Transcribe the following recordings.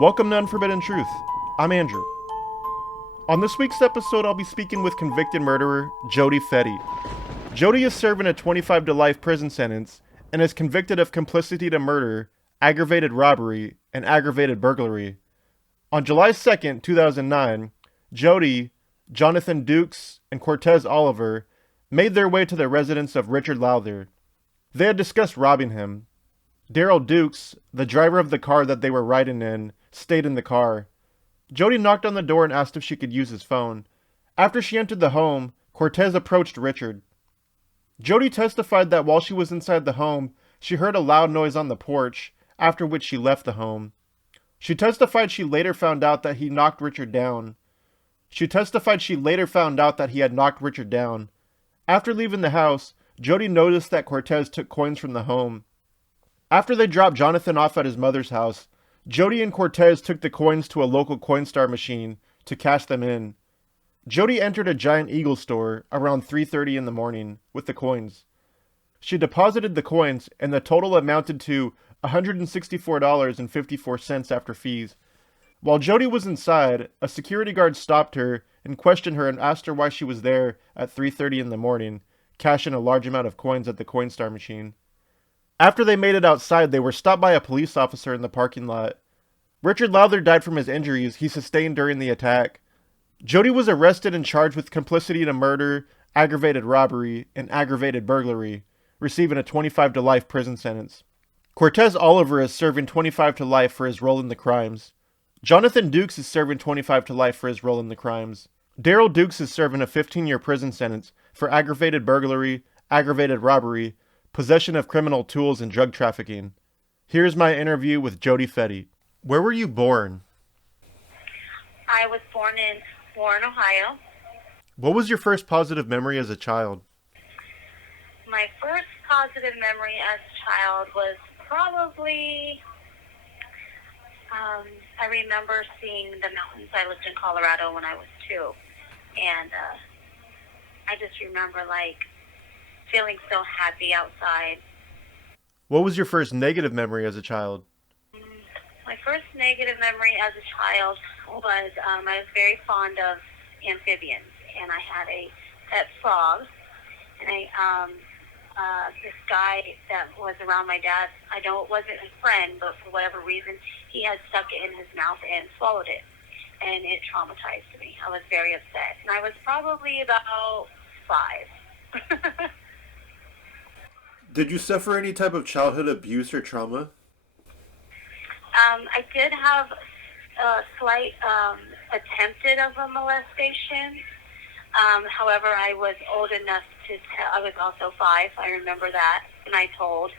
Welcome to Unforbidden Truth. I'm Andrew. On this week's episode, I'll be speaking with convicted murderer Jodi Fetty. Jodi is serving a 25 to life prison sentence and is convicted of complicity to murder, aggravated robbery, and aggravated burglary. On July 2nd, 2009, Jodi, Jonathan Dukes, and Cortez Oliver made their way to the residence of Richard Lowther. They had discussed robbing him. Daryl Dukes, the driver of the car that they were riding in, stayed in the car. Jodi knocked on the door and asked if she could use his phone. After she entered the home, Cortez approached Richard. Jodi testified that while she was inside the home, she heard a loud noise on the porch, after which she left the home. She testified she later found out that he knocked Richard down. She testified she later found out that he had knocked Richard down. After leaving the house, Jodi noticed that Cortez took coins from the home. After they dropped Jonathan off at his mother's house, Jodi and Cortez took the coins to a local Coinstar machine to cash them in. Jodi entered a Giant Eagle store around 3:30 in the morning with the coins. She deposited the coins and the total amounted to $164.54 after fees. While Jodi was inside, a security guard stopped her and questioned her and asked her why she was there at 3:30 in the morning, cashing a large amount of coins at the Coinstar machine. After they made it outside, they were stopped by a police officer in the parking lot. Richard Lowther died from his injuries he sustained during the attack. Jodi was arrested and charged with complicity to murder, aggravated robbery, and aggravated burglary, receiving a 25 to life prison sentence. Cortez Oliver is serving 25 to life for his role in the crimes. Jonathan Dukes is serving 25 to life for his role in the crimes. Daryl Dukes is serving a 15-year prison sentence for aggravated burglary, aggravated robbery, possession of criminal tools, and drug trafficking. Here's my interview with Jodi Fetty. Where were you born? I was born in Warren, Ohio. What was your first positive memory as a child? My first positive memory as a child was probably, I remember seeing the mountains. I lived in Colorado when I was 2. And I just remember, feeling so happy outside. What was your first negative memory as a child? My first negative memory as a child was I was very fond of amphibians, and I had a pet frog, and this guy that was around my dad, I know it wasn't his friend, but for whatever reason, he had stuck it in his mouth and swallowed it, and it traumatized me. I was very upset, and I was probably about 5. Did you suffer any type of childhood abuse or trauma? I did have a slight attempted of a molestation. However, I was old enough to tell. I was also 5. I remember that, and I told,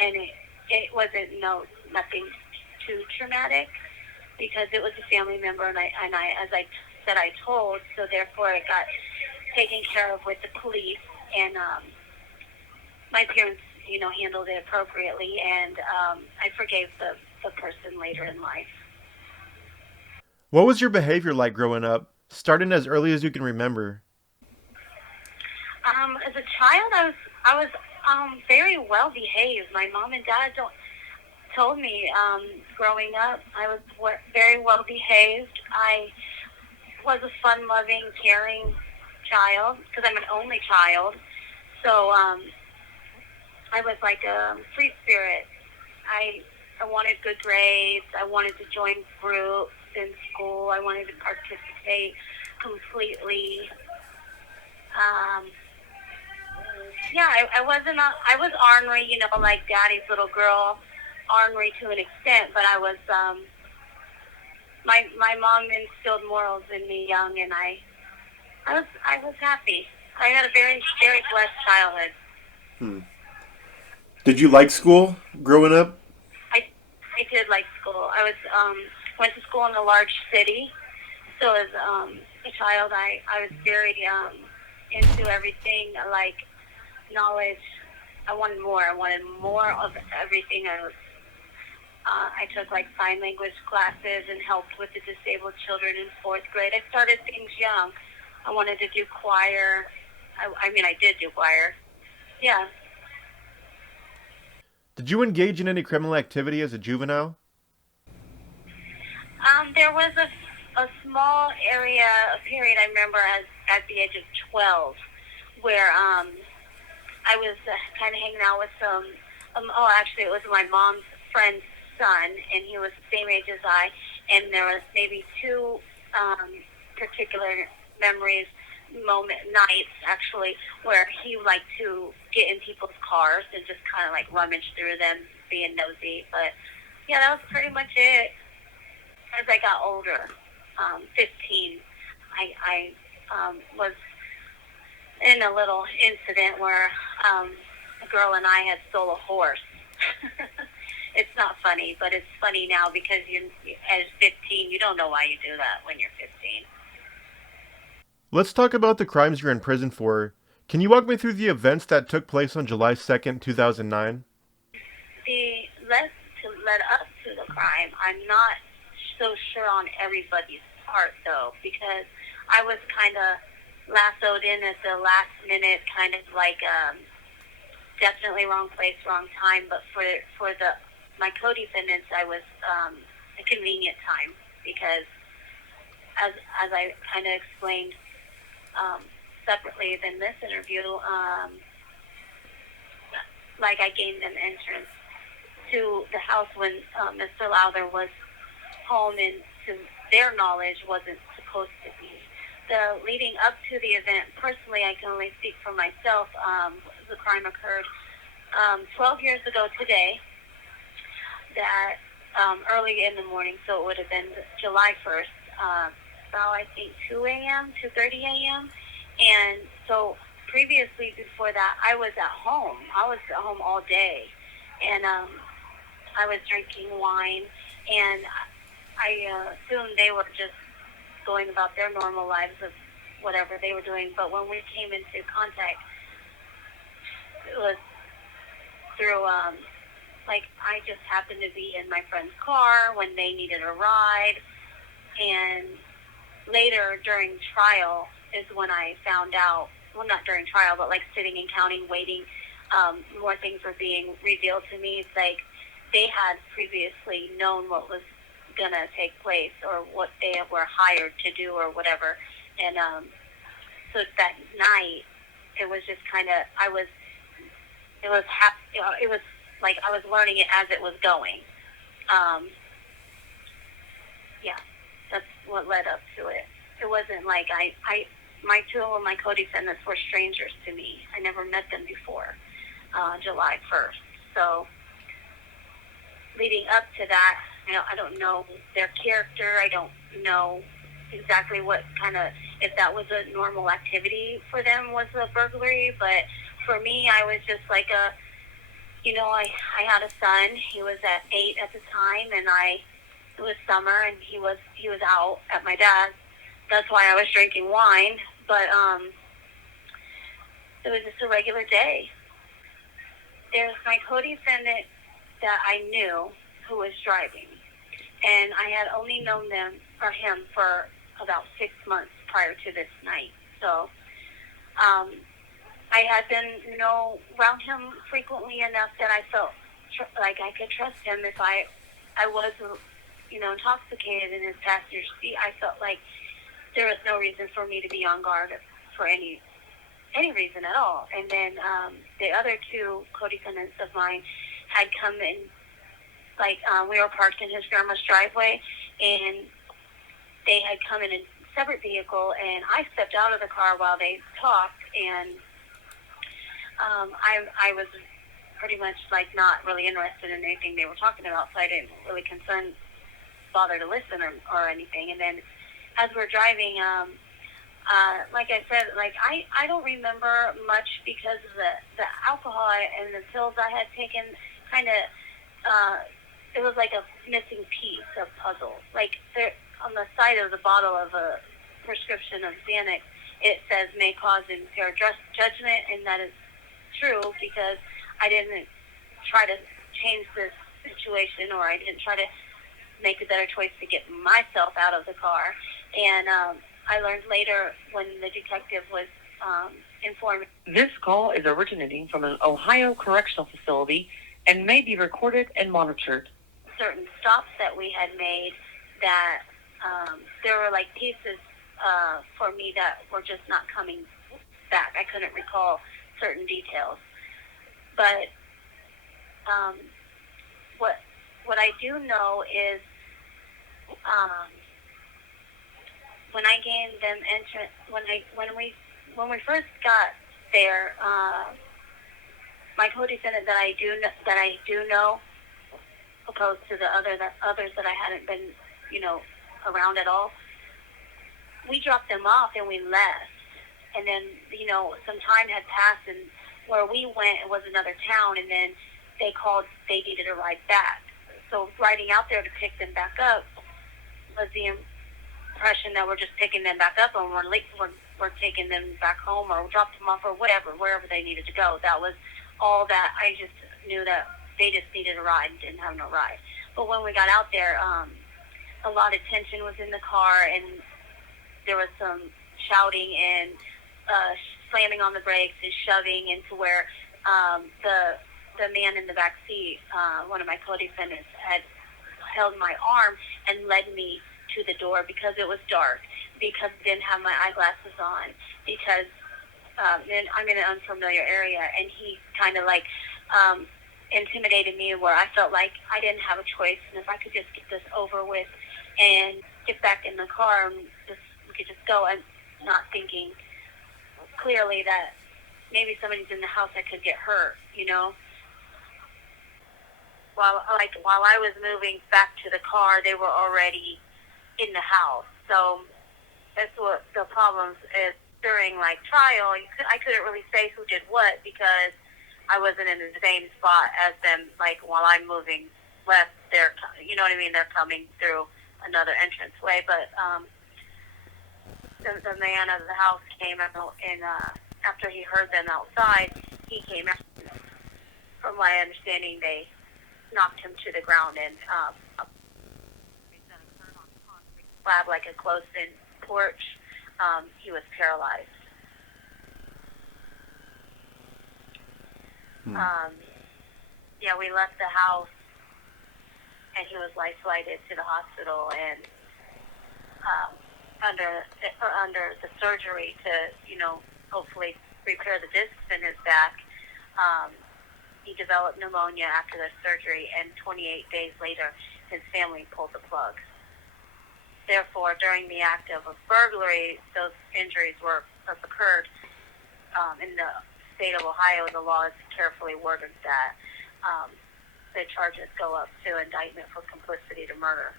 and it wasn't nothing too traumatic because it was a family member, and I as I said, I told, so therefore it got taken care of with the police, and my parents, handled it appropriately, and I forgave the person later in life. What was your behavior like growing up, starting as early as you can remember? As a child, I was very well behaved. My mom and dad told me growing up I was very well behaved. I was a fun-loving, caring child because I'm an only child. So I was like a free spirit. I wanted good grades. I wanted to join groups in school. I wanted to participate completely. I wasn't. I was ornery, like daddy's little girl, ornery to an extent. But I was. My mom instilled morals in me young, and I was happy. I had a very, very blessed childhood. Did you like school growing up? I did like school. I was went to school in a large city, so as a child, I was very into everything, like knowledge. I wanted more. I wanted more of everything. I took sign language classes and helped with the disabled children in 4th grade. I started things young. I wanted to do choir. I did do choir. Yeah. Did you engage in any criminal activity as a juvenile? There was a small area, a period I remember as at the age of 12, where I was kind of hanging out with some. Actually, it was my mom's friend's son, and he was the same age as I. And there was maybe two particular memories, nights actually, where he liked to get in people's cars and just kind of like rummage through them, being nosy. But yeah, that was pretty much it. As I got older, 15, I was in a little incident where a girl and I had stole a horse. It's not funny, but it's funny now because as 15, you don't know why you do that when you're 15. Let's talk about the crimes you're in prison for. Can you walk me through the events that took place on July 2nd, 2009? Led up to the crime, I'm not so sure on everybody's part, though, because I was kind of lassoed in at the last minute, kind of like definitely wrong place, wrong time. But for my co-defendants, I was a convenient time because, as I kind of explained separately than this interview, like I gained them entrance to the house when Mr. Lowther was home, and to their knowledge wasn't supposed to be. The leading up to the event, personally, I can only speak for myself. The crime occurred 12 years ago today, that early in the morning, so it would have been July 1st, about I think 2 a.m., 2:30 a.m. And so previously, before that, I was at home. I was at home all day, and I was drinking wine, and I assumed they were just going about their normal lives of whatever they were doing. But when we came into contact, it was through, I just happened to be in my friend's car when they needed a ride. And later during trial is when I found out, well, not during trial, but like sitting and counting, waiting, more things were being revealed to me. It's like they had previously known what was going to take place or what they were hired to do or whatever. And so that night, it was just kind of, it was like I was learning it as it was going. Yeah, that's what led up to it. It wasn't like two of my co-defendants were strangers to me. I never met them before July 1st. So leading up to that, I don't know their character. I don't know exactly what kind of, if that was a normal activity for them, was a burglary. But for me, I was just like I had a son. He was at 8 at the time, and it was summer, and he was out at my dad's. That's why I was drinking wine. But it was just a regular day. There's my co-defendant that I knew who was driving, and I had only known him for about 6 months prior to this night. So I had been, around him frequently enough that I felt like I could trust him. If I was, intoxicated in his passenger seat, I felt like there was no reason for me to be on guard for any reason at all. And then the other two co-defendants of mine had come in, we were parked in his grandma's driveway, and they had come in a separate vehicle, and I stepped out of the car while they talked, and I was pretty much not really interested in anything they were talking about, so I didn't really bother to listen or anything. And then as we're driving, like I said, I don't remember much because of the alcohol and the pills I had taken. Kind of, it was like a missing piece of puzzle. There, on the side of the bottle of a prescription of Xanax, it says may cause impaired judgment, and that is true because I didn't try to change this situation, or I didn't try to make a better choice to get myself out of the car. And I learned later when the detective was informed. This call is originating from an Ohio correctional facility and may be recorded and monitored. Certain stops that we had made that there were like pieces for me that were just not coming back. I couldn't recall certain details. But um, what I do know is when I gained them entrance, when we first got there, my co-defendant that I do know, opposed to the others that I hadn't been, around at all. We dropped them off and we left, and then some time had passed, and where we went it was another town, and then they called. They needed a ride back, so riding out there to pick them back up was the impression that we're just picking them back up and we're taking them back home or dropped them off or wherever they needed to go. That was all that. I just knew that they just needed a ride and didn't have no ride. But when we got out there, a lot of tension was in the car, and there was some shouting and slamming on the brakes and shoving into where the man in the back seat, one of my co-defendants, had held my arm and led me to the door because it was dark, because I didn't have my eyeglasses on, because and I'm in an unfamiliar area, and he kind of like intimidated me where I felt like I didn't have a choice, and if I could just get this over with and get back in the car and we could just go, and not thinking clearly that maybe somebody's in the house that could get hurt, While I was moving back to the car, they were already in the house. So that's what the problems is during trial. I couldn't really say who did what because I wasn't in the same spot as them. While I'm moving left, they're they're coming through another entranceway. But the man of the house came out, and after he heard them outside, he came out. From my understanding, they knocked him to the ground and slab like a closed-in porch. He was paralyzed. We left the house, and he was life-flighted to the hospital, and under the surgery to hopefully repair the discs in his back. He developed pneumonia after the surgery, and 28 days later, his family pulled the plug. Therefore, during the act of a burglary, those injuries occurred. In the state of Ohio, the law is carefully worded that the charges go up to indictment for complicity to murder.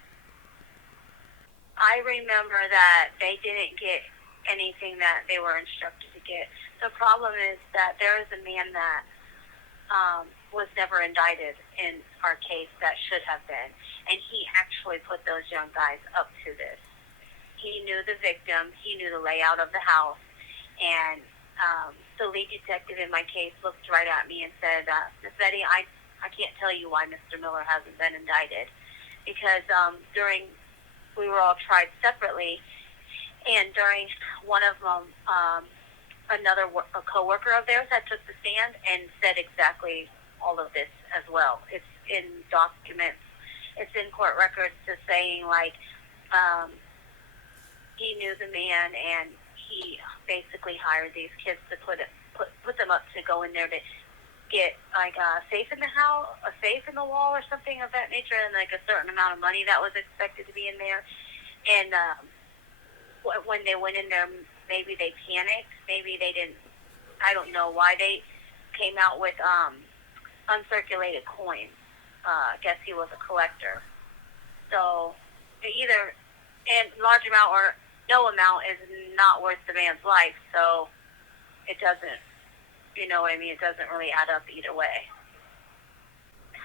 I remember that they didn't get anything that they were instructed to get. The problem is that there is a man that was never indicted in our case that should have been, and he actually put those young guys up to this. He knew the victim, he knew the layout of the house, and the lead detective in my case looked right at me and said, Ms. Fetty, I can't tell you why Mr. Miller hasn't been indicted, because we were all tried separately, and during one of them, a coworker of theirs that took the stand and said exactly all of this as well. It's in documents, it's in court records, just saying he knew the man, and he basically hired these kids to put them up to go in there to get a safe in the house, a safe in the wall, or something of that nature, and a certain amount of money that was expected to be in there. And when they went in there, maybe they panicked, maybe they didn't. I don't know why they came out with uncirculated coins. I guess he was a collector. So either in large amount or no amount is not worth the man's life. So it doesn't, it doesn't really add up either way.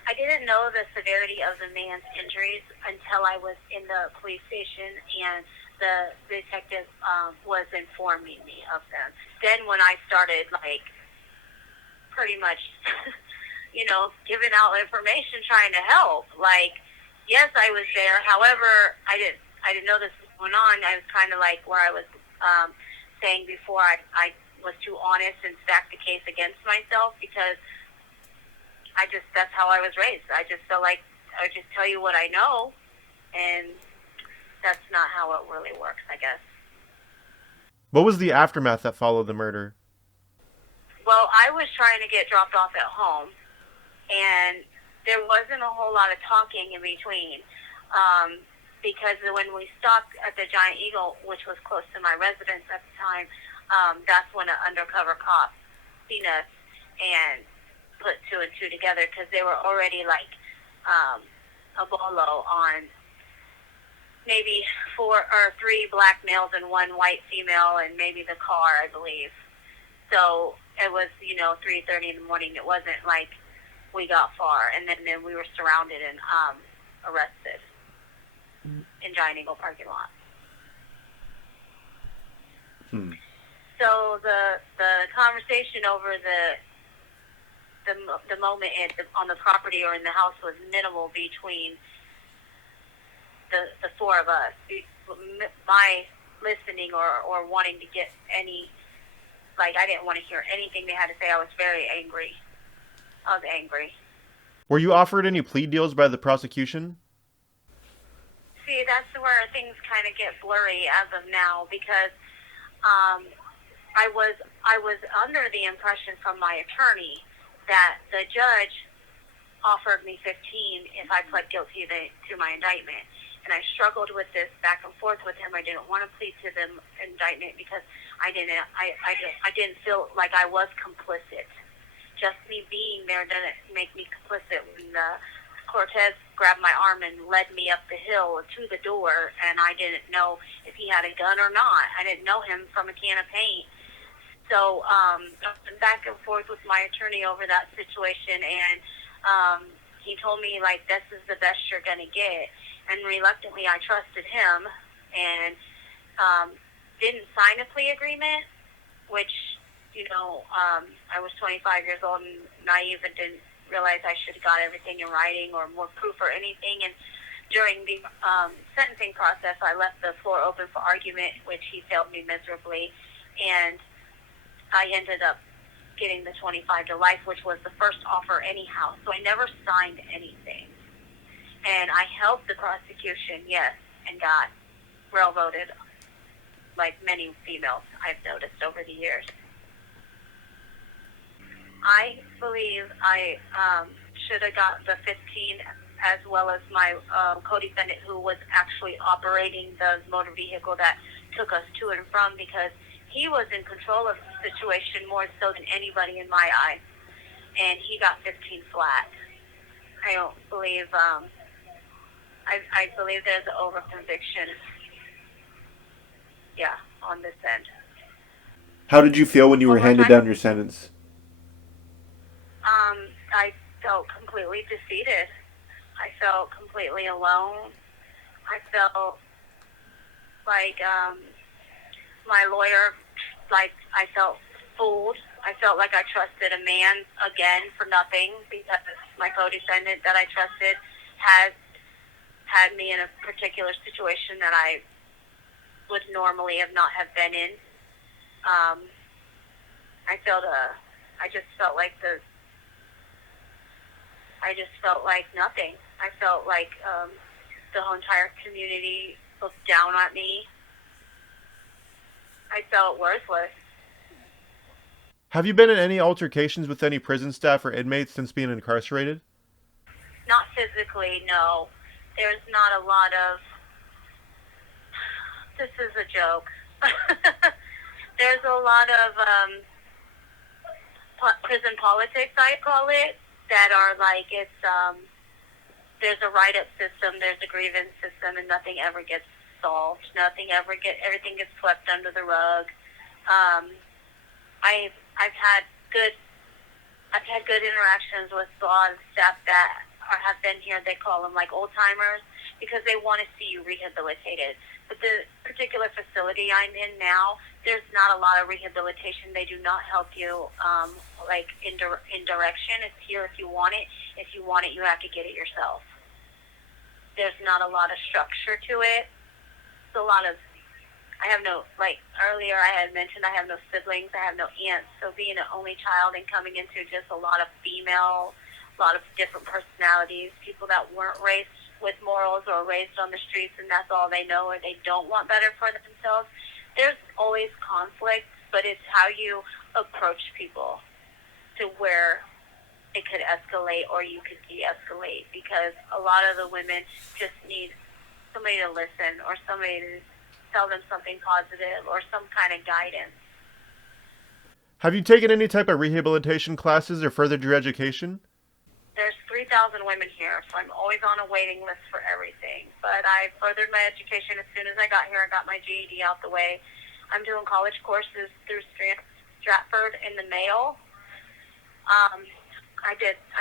I didn't know the severity of the man's injuries until I was in the police station and the detective was informing me of them. Then when I started, pretty much, giving out information, trying to help. Yes, I was there. However, I didn't know this was going on. I was kind of where I was saying before, I was too honest and stacked the case against myself because that's how I was raised. I just felt like I would just tell you what I know, and that's not how it really works, I guess. What was the aftermath that followed the murder? Well, I was trying to get dropped off at home, and there wasn't a whole lot of talking in between, because when we stopped at the Giant Eagle, which was close to my residence at the time, that's when an undercover cop seen us and put two and two together, because they were already like a bolo on maybe 4 or 3 black males and 1 white female, and maybe the car, I believe. So it was, 3:30 in the morning. It wasn't like we got far, and then we were surrounded and arrested in Giant Eagle parking lot. So the conversation over the moment on the property or in the house was minimal between the 4 of us. My listening or wanting to get any, like, I didn't want to hear anything they had to say. I was very angry. I was angry. Were you offered any plea deals by the prosecution? See, that's where things kind of get blurry as of now, because I was under the impression from my attorney that the judge offered me 15 if I pled guilty to my indictment. And I struggled with this back and forth with him. I didn't want to plead to the indictment because I didn't feel like I was complicit. Just me being there didn't make me complicit. When Cortez grabbed my arm and led me up the hill to the door, and I didn't know if he had a gun or not. I didn't know him from a can of paint. So back and forth with my attorney over that situation, and he told me, like, this is the best you're going to get. And reluctantly, I trusted him and didn't sign a plea agreement, which, I was 25 years old and naive and didn't realize I should have got everything in writing or more proof or anything. And during the sentencing process, I left the floor open for argument, which he failed me miserably. And I ended up getting the 25 to life, which was the first offer anyhow. So I never signed anything. And I helped the prosecution, yes, and got railroaded, like many females I've noticed over the years. I believe I should have got the 15, as well as my co-defendant, who was actually operating the motor vehicle that took us to and from, because he was in control of the situation more so than anybody in my eye. And he got 15 flat. I don't believe... I believe there's an over-conviction, on this end. How did you feel when you were handed down your sentence? I felt completely defeated. I felt completely alone. I felt like my lawyer, like, I felt fooled. I felt like I trusted a man again for nothing, because my co-defendant that I trusted had me in a particular situation that I would normally not have been in. I just felt like nothing. I felt like the whole entire community looked down at me. I felt worthless. Have you been in any altercations with any prison staff or inmates since being incarcerated? Not physically, no. There's not a lot of, this is a joke. There's a lot of prison politics, I call it, that are like, it's, there's a write-up system, there's a grievance system, and nothing ever gets solved. Everything gets swept under the rug. I've had good interactions with a lot of staff that have been here. They call them like old timers, because they want to see you rehabilitated. But the particular facility I'm in now, there's not a lot of rehabilitation. They do not help you in direction. It's here if you want it. If you want it, you have to get it yourself. There's not a lot of structure to it. It's a lot of, I have no, like earlier I had mentioned, I have no siblings, I have no aunts. So being an only child and coming into just a lot of female a lot of different personalities, people that weren't raised with morals or raised on the streets and that's all they know or they don't want better for themselves. There's always conflict, but it's how you approach people to where it could escalate or you could de-escalate, because a lot of the women just need somebody to listen or somebody to tell them something positive or some kind of guidance. Have you taken any type of rehabilitation classes or furthered your education? There's 3,000 women here, so I'm always on a waiting list for everything. But I furthered my education as soon as I got here. I got my GED out the way. I'm doing college courses through Stratford in the mail. I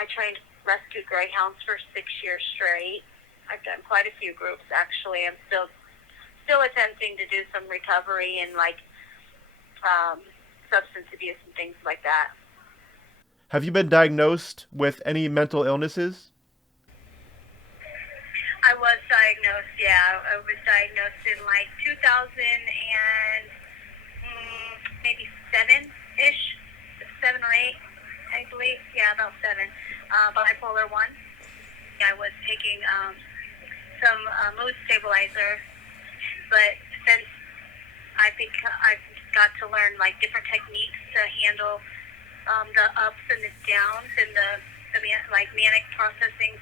trained rescue greyhounds for 6 years straight. I've done quite a few groups, actually. I'm still attempting to do some recovery and substance abuse and things like that. Have you been diagnosed with any mental illnesses? I was diagnosed, yeah. I was diagnosed in 2000 and maybe 7-ish, 7 or 8, I believe. Yeah, about 7. Bipolar 1. I was taking some mood stabilizer, but since I've got to learn different techniques to handle the ups and the downs and the manic processing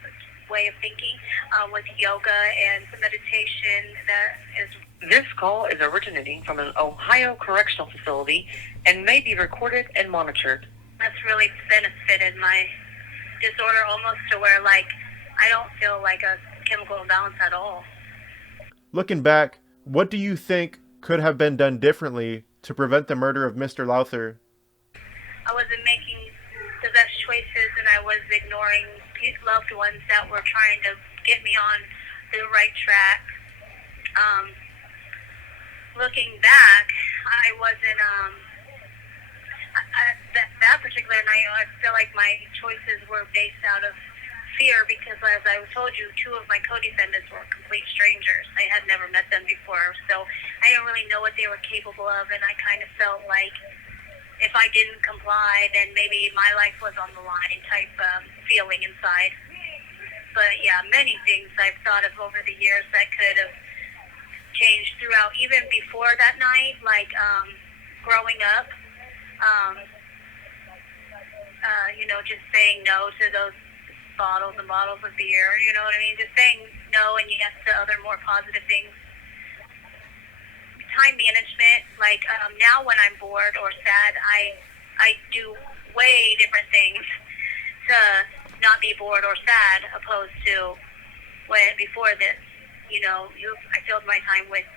way of thinking with yoga and some meditation. This call is originating from an Ohio correctional facility and may be recorded and monitored. That's really benefited my disorder almost to where I don't feel like a chemical imbalance at all. Looking back, what do you think could have been done differently to prevent the murder of Mr. Lowther? I wasn't making the best choices, and I was ignoring loved ones that were trying to get me on the right track. Looking back, I wasn't. That particular night, I feel like my choices were based out of fear because, as I told you, 2 of my co-defendants were complete strangers. I had never met them before, so I didn't really know what they were capable of, and I kind of felt like if I didn't comply, then maybe my life was on the line type feeling inside. But yeah, many things I've thought of over the years that could have changed throughout, even before that night, growing up, just saying no to those bottles and bottles of beer, you know what I mean? Just saying no and yes to other more positive things. Time management, now when I'm bored or sad, I do way different things to not be bored or sad, opposed to when before this, I filled my time with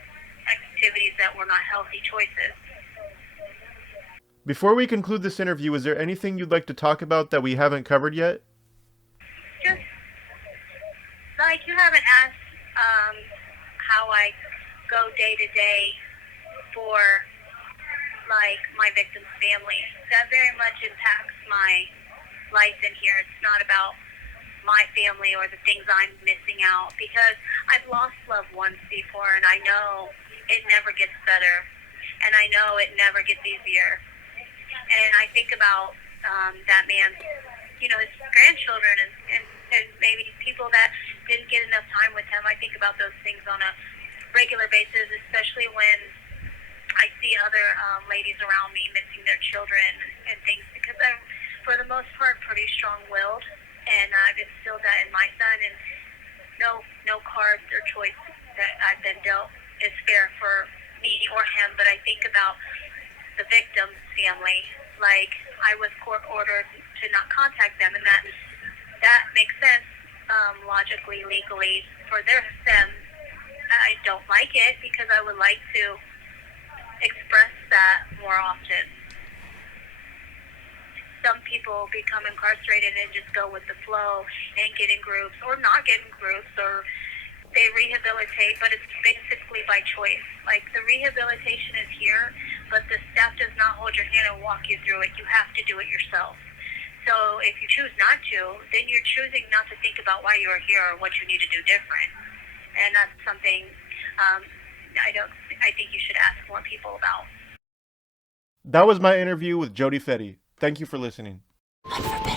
activities that were not healthy choices. Before we conclude this interview, is there anything you'd like to talk about that we haven't covered yet? Just you haven't asked how I go day to day for my victim's family. That very much impacts my life in here. It's not about my family or the things I'm missing out, because I've lost loved ones before, and I know it never gets better, and I know it never gets easier. And I think about that man's, his grandchildren and maybe people that didn't get enough time with him. I think about those things on a regular basis, especially when I see other ladies around me missing their children and things, because I'm, for the most part, pretty strong-willed, and I've instilled that in my son, and no cards or choice that I've been dealt is fair for me or him. But I think about the victim's family. I was court-ordered to not contact them, and that makes sense logically, legally, for them. I don't like it because I would like to express that more often. Some people become incarcerated and just go with the flow and get in groups or not get in groups, or they rehabilitate, but it's basically by choice. The rehabilitation is here, but the staff does not hold your hand and walk you through it. You have to do it yourself. So if you choose not to, then you're choosing not to think about why you are here or what you need to do different. And that's something I think you should ask more people about. That was my interview with Jodi Fetty. Thank you for listening. Unforbidden.